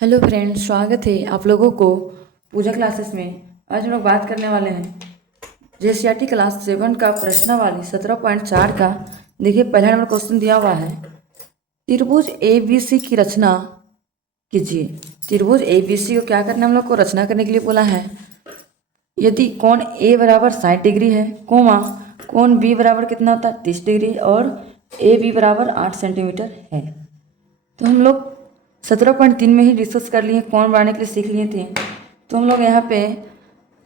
Hello friends, स्वागत है आप लोगों को पूजा क्लासेस में। आज हम लोग बात करने वाले हैं जेसीईआरटी क्लास 7 का प्रश्नावली 17.4 का। देखिए, पहला नंबर क्वेश्चन दिया हुआ है, त्रिभुज ABC की रचना कीजिए। त्रिभुज ABC को क्या करना है, हम लोग को रचना करने के लिए बोला है। यदि कोण A बराबर 60 डिग्री है, कोमा कोण B बराबर कितना होता है 30 डिग्री, और AB बराबर 8 सेंटीमीटर है। तो हम लोग 17.3 में ही डिस्कस कर लिए, कोण बनाने के लिए सीख लिए थे। तो हम लोग यहाँ पे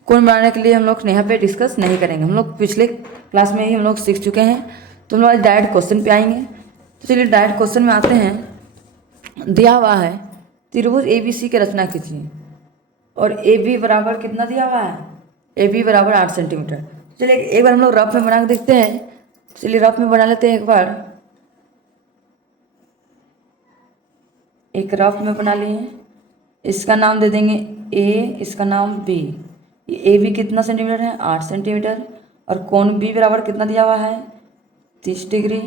कोण बनाने के लिए हम लोग यहाँ पे डिस्कस नहीं करेंगे, हम लोग पिछले क्लास में ही हम लोग सीख चुके हैं। तो हम लोग आज डायरेक्ट क्वेश्चन पे आएंगे। तो चलिए डायरेक्ट क्वेश्चन में आते हैं। दिया हुआ है त्रिभुज ABC की रचना कीजिए, और AB बराबर कितना दिया हुआ है, AB बराबर 8 सेंटीमीटर। चलिए एक बार हम लोग रफ में बना के देखते हैं। चलिए रफ में बना लेते हैं एक रफ में बना लिए। इसका नाम दे देंगे A, इसका नाम B। ये AB कितना सेंटीमीटर है, 8 सेंटीमीटर, और कोण B बराबर कितना दिया हुआ है 30 डिग्री,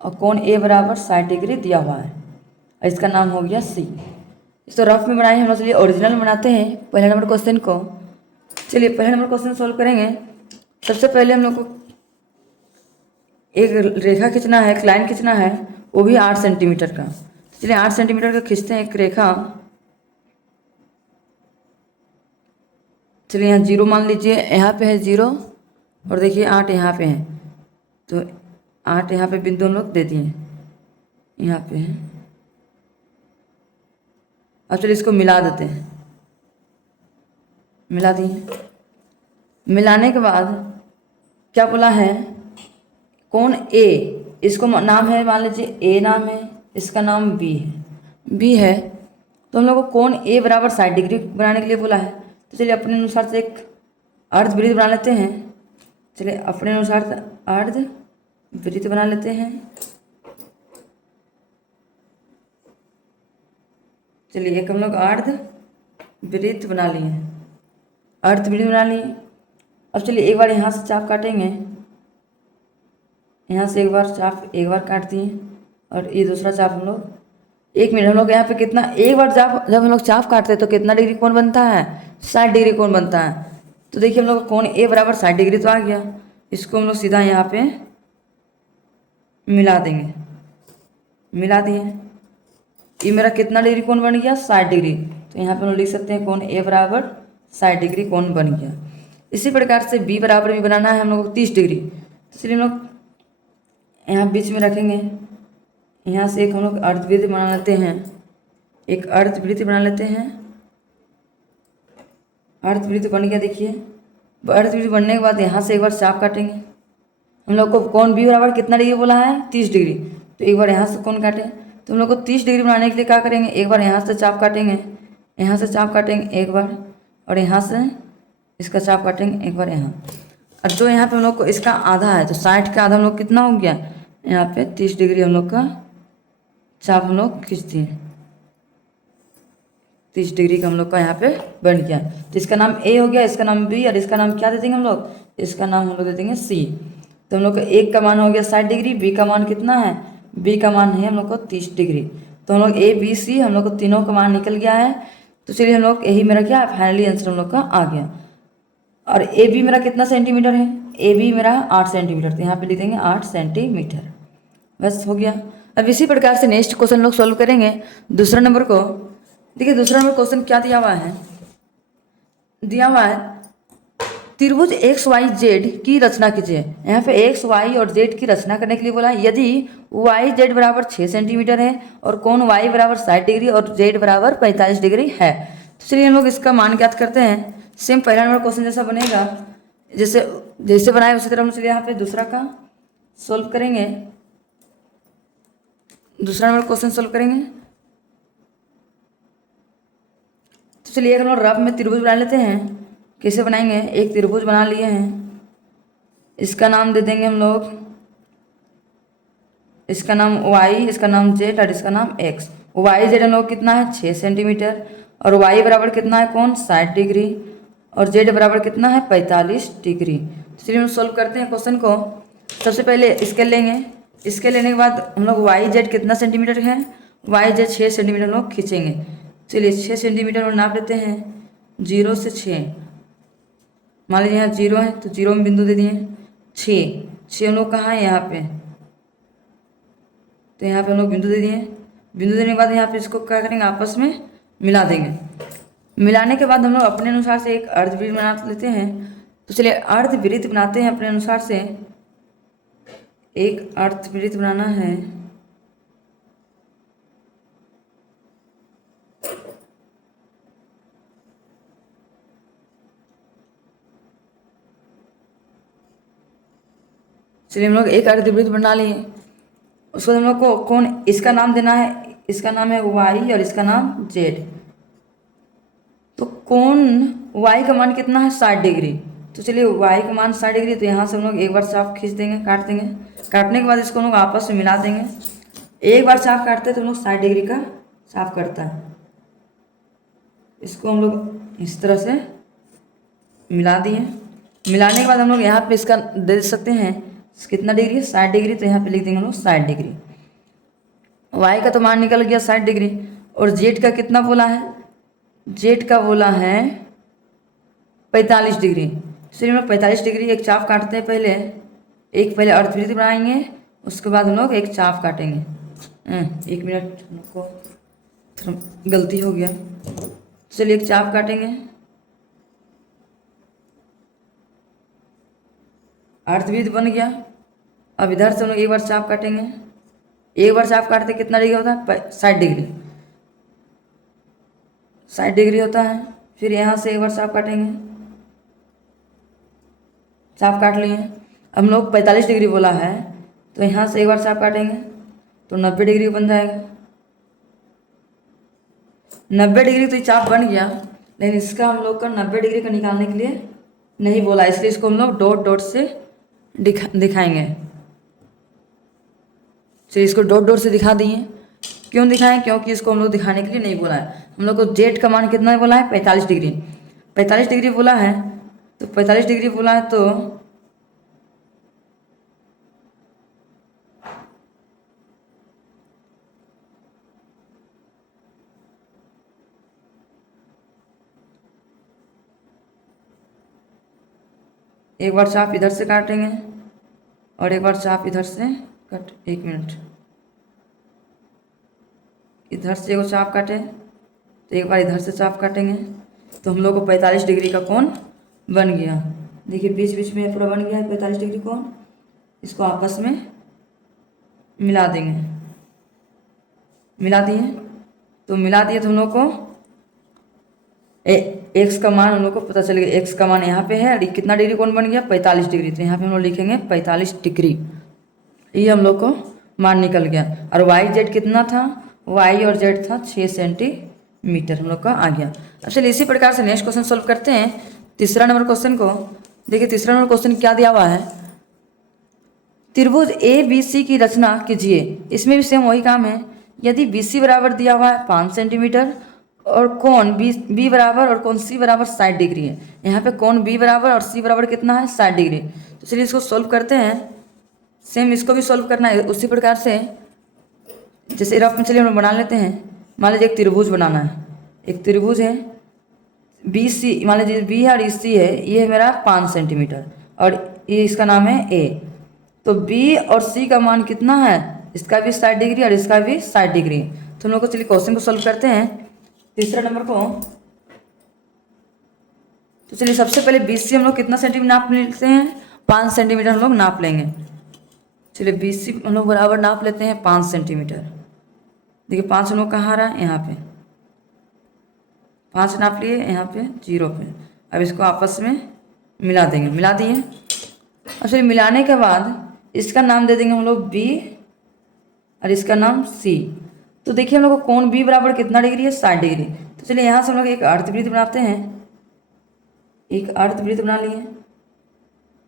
और कोण A बराबर 60 डिग्री दिया हुआ है, और इसका नाम हो गया C। इसको रफ में बनाए हम लोग। चलिए ओरिजिनल में बनाते हैं पहले नंबर क्वेश्चन को। चलिए पहले नंबर क्वेश्चन सॉल्व करेंगे। सबसे पहले हम लोग को एक रेखा खींचना है, एक लाइन खींचना है, वो भी 8 सेंटीमीटर का। चलिए 8 सेंटीमीटर का खींचते हैं एक रेखा। चलिए यहाँ 0 मान लीजिए, यहाँ पे है 0, और देखिए 8 यहाँ पे है। तो 8 यहाँ पे बिंदु हम लोग दे दिए, यहाँ पे है। अब चलिए इसको मिला देते हैं, मिला दिए। मिलाने के बाद क्या बोला है, कोण A, इसको नाम है, मान लीजिए A नाम है, इसका नाम B है, B है। तो हम लोग को कोण A बराबर 60 डिग्री बनाने के लिए बोला है। तो चलिए अपने अनुसार से एक अर्धवृत्त बना लेते हैं। चलिए अपने अनुसार से अर्धवृत्त बना लेते हैं। चलिए एक हम लोग अर्धवृत्त बना लिए, अर्धवृत्त बना लिए। अब चलिए एक बार यहाँ से चाप काटेंगे, यहाँ से एक बार चाप एक बार काट दिए, और ये दूसरा चाप हम लोग 1 मिनट। हम लोग यहाँ पे कितना, एक बार चाप जब हम लोग चाप काटते हैं तो कितना डिग्री कोण बनता है, 60 डिग्री कोण बनता है। तो देखिए हम लोग कोण A बराबर 60 डिग्री तो आ गया। इसको हम लोग सीधा यहाँ पे मिला देंगे, मिला दिए। ये मेरा कितना डिग्री कोण बन गया, 60 डिग्री। तो यहाँ पे हम लोग लिख सकते हैं कोण A बराबर 60 डिग्री कोण बन गया। इसी प्रकार से B बराबर भी बनाना है हम लोग को 30 डिग्री। तो इसलिए हम लोग यहाँ बीच में रखेंगे। यहाँ से एक हम लोग अर्धवृत्त बना लेते हैं, एक अर्धवृत्त बना लेते हैं। अर्धवृत्त बन गया। देखिए अर्धवृत्त बनने के बाद यहाँ से एक बार चाप काटेंगे। हम लोग को कोण B बराबर कितना डिग्री बोला है, 30 डिग्री। तो एक बार यहाँ से कोण काटें। तो हम लोग को 30 डिग्री बनाने के लिए क्या करेंगे, एक बार यहाँ से चाप काटेंगे, यहाँ से चाप काटेंगे एक बार, और यहाँ से इसका चाप काटेंगे एक बार यहाँ। और जो यहाँ पे हम लोग को इसका आधा है, तो 60 का आधा हम लोग कितना हो गया, यहाँ पे 30 डिग्री हम लोग का चाप हम लोग खींच दिए। 30 डिग्री का हम लोग का यहाँ पे बन गया। तो इसका नाम A हो गया, इसका नाम B, और इसका नाम क्या दे देंगे हम लोग, इसका नाम हम लोग दे देंगे C। तो हम लोग का एक का मान हो गया 60 डिग्री, B का मान कितना है, B का मान है हम लोग को 30 डिग्री। तो हम लोग A B C हम लोग को तीनों का मान निकल गया है। तो चलिए हम लोग यही मेरा क्या फाइनली आंसर हम लोग का आ गया। और AB मेरा कितना सेंटीमीटर है, AB मेरा 8 सेंटीमीटर। तो यहाँ पे लिख देंगे 8 सेंटीमीटर। बस हो गया। अब इसी प्रकार से नेक्स्ट क्वेश्चन लोग सॉल्व करेंगे दूसरा नंबर को। देखिए दूसरा नंबर क्वेश्चन क्या दिया हुआ है, दिया हुआ है त्रिभुज XYZ की रचना कीजिए। यहाँ पे X Y और Z की रचना करने के लिए बोला है। यदि YZ बराबर 6 सेंटीमीटर है, और कोण Y बराबर 60 डिग्री और Z बराबर 45 डिग्री है। तो चलिए हम लोग इसका मान ज्ञात करते हैं। सेम पहला नंबर क्वेश्चन जैसा बनेगा, जैसे जैसे बनाए उसी तरह हम चलिए यहाँ पे दूसरा का सोल्व करेंगे। दूसरा नंबर क्वेश्चन सोल्व करेंगे। तो चलिए एक हम लोग रफ में त्रिभुज बना लेते हैं। कैसे बनाएंगे, एक त्रिभुज बना लिए हैं, इसका नाम दे देंगे हम लोग, इसका नाम Y, इसका नाम Z, और इसका नाम X। YZ हम लोग कितना है 6 सेंटीमीटर, और Y बराबर कितना है कोण 60 डिग्री, और Z बराबर कितना है 45 डिग्री। तो चलिए हम सोल्व करते हैं क्वेश्चन को। सबसे पहले स्केल लेंगे, स्केल लेने के बाद हम लोग YZ कितना सेंटीमीटर है, YZ 6 सेंटीमीटर हम लोग खींचेंगे। चलिए 6 सेंटीमीटर और नाप लेते हैं 0 से 6। मान लीजिए यहाँ 0 है तो 0 में बिंदु दे दिए 6 हम लोग कहाँ है यहाँ पे, तो यहाँ पे हम लोग बिंदु दे दिए। बिंदु देने के बाद यहाँ पे इसको क्या करेंगे, आपस में मिला देंगे। मिलाने के बाद हम लोग अपने अनुसार से एक अर्धवृत्त बना लेते हैं। तो चलिए अर्धवृत्त बनाते हैं अपने अनुसार से। एक अर्धवृत्त बनाना है। चलिए हम लोग एक अर्धवृत्त बना लिए। उसको हम लोग को कौन इसका नाम देना है, इसका नाम है वाई और इसका नाम जेड। तो कौन वाई का मान कितना है, 60 डिग्री। तो चलिए वाई का मान 60 डिग्री, तो यहाँ से हम लोग एक बार चाप खींच देंगे, काट देंगे। काटने के बाद इसको हम लोग आपस में मिला देंगे। एक बार चाप काटते हैं तो हम लोग 60 डिग्री का चाप करता है। इसको हम लोग इस तरह से मिला दिए। मिलाने के बाद हम लोग यहाँ पे इसका दे सकते हैं कितना डिग्री है, 60 डिग्री। तो यहाँ पे लिख देंगे हम लोग 60 डिग्री। वाई का तो मान निकल गया 60 डिग्री। और जेड का कितना बोला है, जेड का बोला है 45 डिग्री। चलिए हम लोग 45 डिग्री एक चाप काटते हैं। पहले अर्धवृत्त बनाएंगे, उसके बाद हम लोग एक चाप काटेंगे। 1 मिनट, हमको थोड़ा गलती हो गया। चलिए एक चाप काटेंगे। अर्धवृत्त बन गया। अब इधर से हम लोग एक बार चाप काटेंगे। एक बार चाप काटते कितना डिग्री होता है, 60 डिग्री। 60 डिग्री होता है। फिर यहाँ से एक बार चाप काटेंगे। चाप काट लिए। अब हम लोग 45 डिग्री बोला है, तो यहाँ से एक बार चाप काटेंगे तो 90 डिग्री बन जाएगा। 90 डिग्री तो ये चाप बन गया, लेकिन इसका हम लोग का 90 डिग्री का निकालने के लिए नहीं बोला, इसलिए इसको हम लोग डॉट डॉट से दिखाएंगे। चलिए इसको डॉट डॉट से दिखा दिए। क्यों दिखाएं, क्योंकि इसको हम लोग दिखाने के लिए नहीं बोला है। हम लोग को जेड का मान कितना बोला है, 45 डिग्री। 45 डिग्री बोला है, तो 45 डिग्री बोला है तो एक बार चाप इधर से काटेंगे और एक बार चाप इधर से कट। 1 मिनट, इधर से एक चाप काटे तो एक बार इधर से चाप काटेंगे, तो हम लोग को 45 डिग्री का कोण बन गया। देखिए बीच बीच में पूरा बन गया है 45 डिग्री कोण। इसको आपस में मिला देंगे। मिला दिए तो हम लोग को एक्स का मान हम लोग को पता चल गया। एक्स का मान यहाँ पे है और कितना डिग्री कोण बन गया, 45 डिग्री। तो यहाँ पे हम लोग लिखेंगे 45 डिग्री। ये हम लोग को मान निकल गया। और वाई जेड कितना था, वाई और जेड था 6 सेंटीमीटर हम लोग का आ गया। अब चलिए इसी प्रकार से नेक्स्ट क्वेश्चन सॉल्व करते हैं। तीसरा नंबर क्वेश्चन को देखिए। तीसरा नंबर क्वेश्चन क्या दिया हुआ है, त्रिभुज ए बी सी की रचना कीजिए। इसमें भी सेम वही काम है। यदि बी सी बराबर दिया हुआ है 5 सेंटीमीटर और कोण बी बराबर और कोण सी बराबर 60 डिग्री है। यहाँ पे कोण बी बराबर और सी बराबर कितना है, 60 डिग्री। तो चलिए इसको सॉल्व करते हैं। सेम इसको भी सॉल्व करना है उसी प्रकार से। जैसे रफ में चलिए हम बना लेते हैं। मान लीजिए एक त्रिभुज बनाना है। एक त्रिभुज है बी सी, मान लीजिए बी है और सी है। ये है मेरा 5 सेंटीमीटर और ये इसका नाम है ए। तो बी और सी का मान कितना है, इसका भी 60 डिग्री और इसका भी 60 डिग्री। तो हम लोग को चलिए क्वेश्चन को सॉल्व करते हैं तीसरा नंबर को। तो चलिए सबसे पहले बी सी हम लोग कितना सेंटीमीटर नाप लेते हैं, 5 सेंटीमीटर हम लोग नाप लेंगे। चलिए बी सी हम लोग बराबर नाप लेते हैं 5 सेंटीमीटर। देखिए 5 हम लोग कहाँ आ रहा है, यहाँ पे 5 नाप लिए, यहाँ पे 0 पे। अब इसको आपस में मिला देंगे। मिला दिए। अब चलिए मिलाने के बाद इसका नाम दे देंगे हम लोग बी और इसका नाम सी। तो देखिए हम लोग को कोण बी बराबर कितना डिग्री है, 60 डिग्री। तो चलिए यहाँ से हम लोग एक अर्धवृत्त बनाते हैं। एक अर्धवृत्त बना लिए।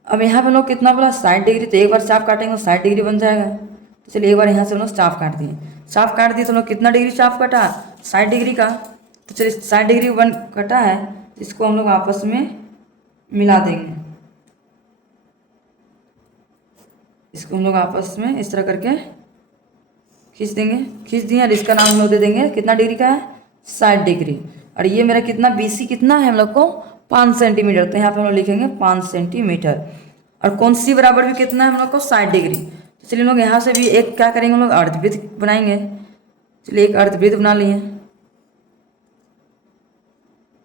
अब यहाँ पे हम लोग कितना बोला, 60 डिग्री। तो एक बार चाप काटेंगे तो 60 डिग्री बन जाएगा। तो चलिए एक बार यहाँ से हम लोग चाप काट दिए। चाप काट दिए तो हम लोग कितना डिग्री चाप काटा, 60 डिग्री का। तो चलिए 60 डिग्री बन कटा है, तो इसको हम लोग आपस में मिला देंगे। इसको हम लोग आपस में इस तरह करके खींच देंगे। खींच दिए और इसका नाम हम लोग दे देंगे कितना डिग्री का है, 60 डिग्री। और ये मेरा कितना BC कितना है हम लोग को 5 सेंटीमीटर, तो यहाँ पे हम लोग लिखेंगे 5 सेंटीमीटर। और कोण C बराबर भी कितना है हम लोग को 60 डिग्री। तो चलिए हम लोग यहाँ से भी एक क्या करेंगे हम लोग अर्धवृत्त बनाएंगे। चलिए एक अर्धवृत्त बना लिए।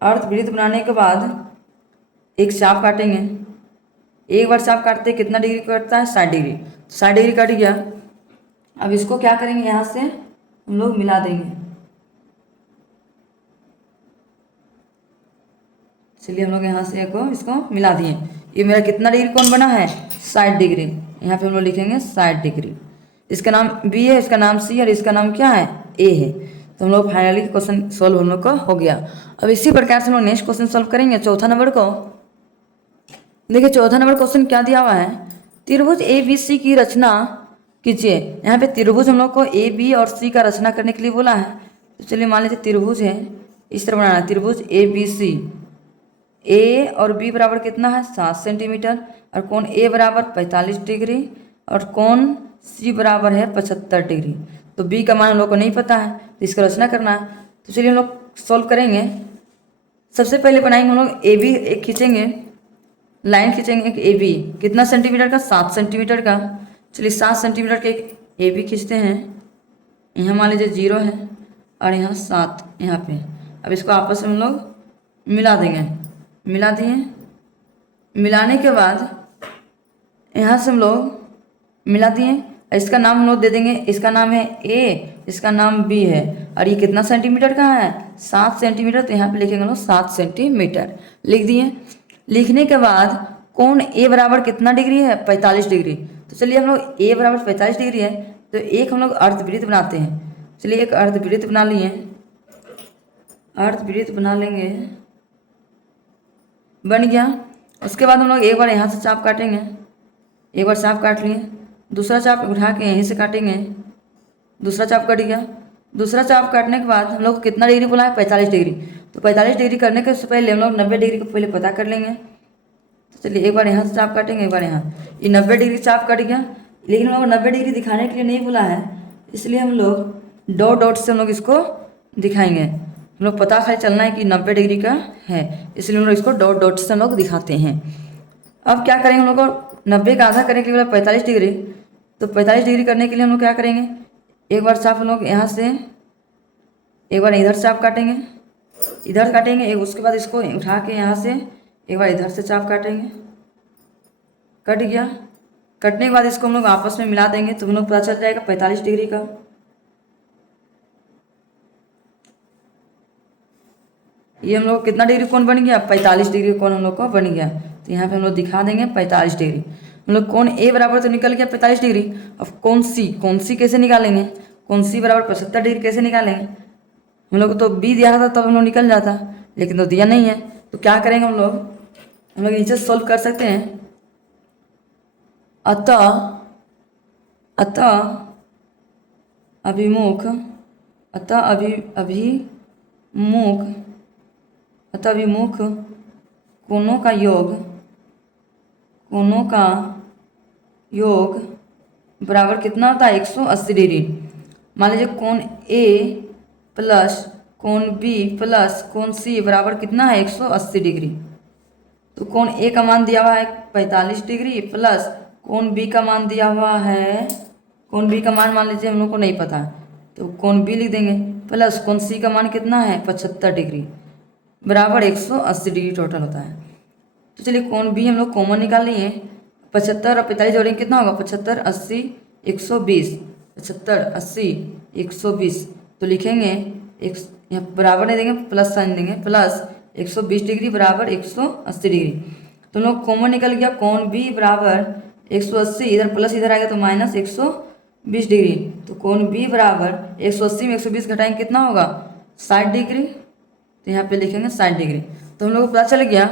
अर्धवृत्त बनाने के बाद एक चाप काटेंगे। एक बार चाप काटते कितना डिग्री कटता है 60 डिग्री। 60 डिग्री कट गया। अब इसको क्या करेंगे यहाँ से हम लोग मिला देंगे। चलिए हम लोग यहाँ से इसको मिला दिए। ये मेरा कितना डिग्री कोण बना है 60 डिग्री। यहाँ पे हम लोग लिखेंगे 60 डिग्री। इसका नाम B है, इसका नाम C और इसका नाम क्या है A है। तो हम लोग फाइनली क्वेश्चन सॉल्व हम लोग का हो गया। अब इसी प्रकार से हम लोग नेक्स्ट क्वेश्चन सॉल्व करेंगे। चौथा नंबर को देखिए, चौथा नंबर क्वेश्चन क्या दिया हुआ है, त्रिभुज ABC की रचना कीजिए। यहाँ पे त्रिभुज हम लोग को AB और C का रचना करने के लिए बोला है। तो चलिए मान लीजिए त्रिभुज है, इस तरह बनाना है त्रिभुज ABC। A और B बराबर कितना है 7 सेंटीमीटर, और कोण A बराबर 45 डिग्री और कोण C बराबर है 75 डिग्री। तो B का मान हम लोग को नहीं पता है, तो इसका रचना करना है। तो चलिए हम लोग सॉल्व करेंगे। सबसे पहले बनाएंगे हम लोग AB एक खींचेंगे, लाइन खींचेंगे एक AB कितना सेंटीमीटर का 7 सेंटीमीटर का। चलिए 7 सेंटीमीटर का एक AB खींचते हैं। यहाँ मान लीजिए 0 है और यहाँ 7 यहाँ पे। अब इसको आपस में हम लोग मिला देंगे। मिला दिए। मिलाने के बाद यहाँ से हम लोग मिला दिए। इसका नाम हम लोग दे देंगे, इसका नाम है A, इसका नाम B है। और ये कितना सेंटीमीटर का है 7 सेंटीमीटर। तो यहाँ पे लिखेंगे हम लोग 7 सेंटीमीटर लिख दिए। लिखने के बाद कोण A बराबर कितना डिग्री है 45 डिग्री। तो चलिए हम लोग A बराबर 45 डिग्री है, तो एक हम लोग अर्धवृत्त बनाते हैं। चलिए एक अर्धवृत्त बना लिए। अर्धवृत्त बना लेंगे, बन गया। उसके बाद हम लोग एक बार यहाँ से चाप काटेंगे। एक बार चाप काट लिए, दूसरा चाप उठा के यहीं से काटेंगे। दूसरा चाप कट गया। दूसरा चाप काटने के बाद हम लोग को कितना डिग्री बोला है 45 डिग्री। तो 45 डिग्री करने के से पहले हम लोग 90 डिग्री को पहले पता कर लेंगे। तो चलिए एक बार यहाँ से चाप काटेंगे, एक बार यहाँ। ये 90 डिग्री चाप कट गया, लेकिन हम लोग 90 डिग्री दिखाने के लिए नहीं बोला है, इसलिए हम लोग डॉट डॉट से हम लोग इसको दिखाएंगे। हम लोग पता खाली चलना है कि 90 डिग्री का है, इसलिए हम लोग इसको डॉट डॉट से हम लोग दिखाते हैं। अब क्या करेंगे हम लोग को 90 का आधा करने के लिए 45 डिग्री। तो 45 डिग्री करने के लिए हम लोग क्या करेंगे, एक बार चाप हम लोग यहाँ से एक बार इधर चाप काटेंगे, इधर काटेंगे एक, उसके बाद इसको उठा के यहाँ से एक बार इधर से चाप काटेंगे। कट गया। कटने के बाद इसको हम लोग आपस में मिला देंगे, तो हम लोग पता चल जाएगा 45 डिग्री का। ये हम लोग कितना डिग्री कोण बन गया 45 डिग्री कोण हम लोग को बन गया। तो यहाँ पे हम लोग दिखा देंगे 45 डिग्री। हम लोग कोण A बराबर तो निकल गया 45 डिग्री। अब कोण C कैसे निकालेंगे, कोण C बराबर 75 डिग्री कैसे निकालेंगे। हम लोग को तो B दिया था तब हम लोग निकल जाता, लेकिन तो दिया नहीं है। तो क्या करेंगे हम लोग नीचे सोल्व कर सकते हैं। अतः अभिमुख कोणों का योग बराबर कितना होता है 180 डिग्री। मान लीजिए कोण A प्लस कोण B प्लस कोण C बराबर कितना है 180 डिग्री। तो कोण A का मान दिया हुआ है 45 डिग्री प्लस कोण B का मान दिया हुआ है, कोण B का मान मान लीजिए हम लोग को नहीं पता, तो कोण B लिख देंगे प्लस कोण C का मान कितना है 75 डिग्री बराबर 180 डिग्री टोटल होता है। तो चलिए कोण B हम लोग कॉमन निकाल लिए। 75 और 45 जोड़ेंगे कितना होगा 75 80 120, 75 80 120। तो लिखेंगे एक यहाँ बराबर नहीं देंगे, प्लस साइन देंगे, प्लस 120 डिग्री बराबर 180 डिग्री। तो हम लोग कॉमन निकल गया, कोण B बराबर 180, इधर प्लस इधर आ गया तो माइनस 120 डिग्री। तो कोण B बराबर 180 में 120 घटाएंगे कितना होगा 60 डिग्री। तो यहाँ पे लिखेंगे 60 डिग्री। तो हम लोग को पता चल गया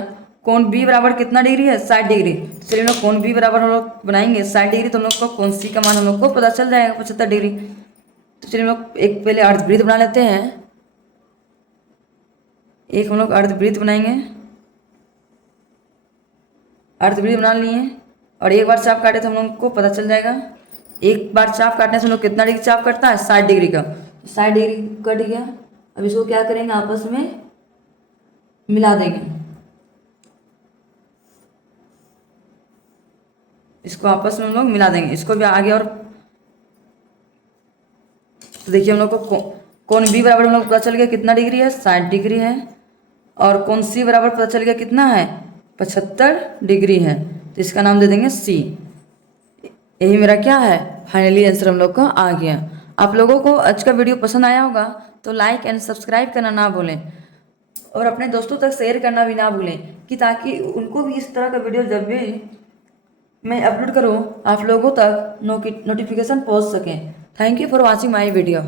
कोण B बराबर कितना डिग्री है 60 डिग्री। तो चलिए हम लोग कोण B बराबर हम लोग बनाएंगे 60 डिग्री, तो हम लोग को कोण C का मान हम लोग को पता चल जाएगा 75 डिग्री। तो चलिए हम लोग एक पहले अर्धवृत्त बना लेते हैं। एक हम लोग अर्धवृत्त बनाएंगे। अर्धवृत्त बना लिए और एक बार चाप काटे तो हम लोग को पता चल जाएगा। एक बार चाप काटने से हम लोग कितना डिग्री चाप कटता है 60 डिग्री का। 60 डिग्री कट गया। अब इसको क्या करेंगे, आपस में मिला देंगे। इसको आपस में हम लोग मिला देंगे, इसको भी आगे। और तो देखिए हम लोग को कोण बी बराबर हम लोग पता चल गया कितना डिग्री है, 60 डिग्री है। और कोण सी बराबर पता चल गया कितना है, 75 डिग्री है। तो इसका नाम दे देंगे सी। यही मेरा क्या है, फाइनली आंसर हम लोग का आ गया। आप लोगों को आज का वीडियो पसंद आया होगा तो लाइक एंड सब्सक्राइब करना ना भूलें, और अपने दोस्तों तक शेयर करना भी ना भूलें, कि ताकि उनको भी इस तरह का वीडियो जब भी मैं अपलोड करूँ आप लोगों तक नोटिफिकेशन पहुँच सके। Thank you for watching my video.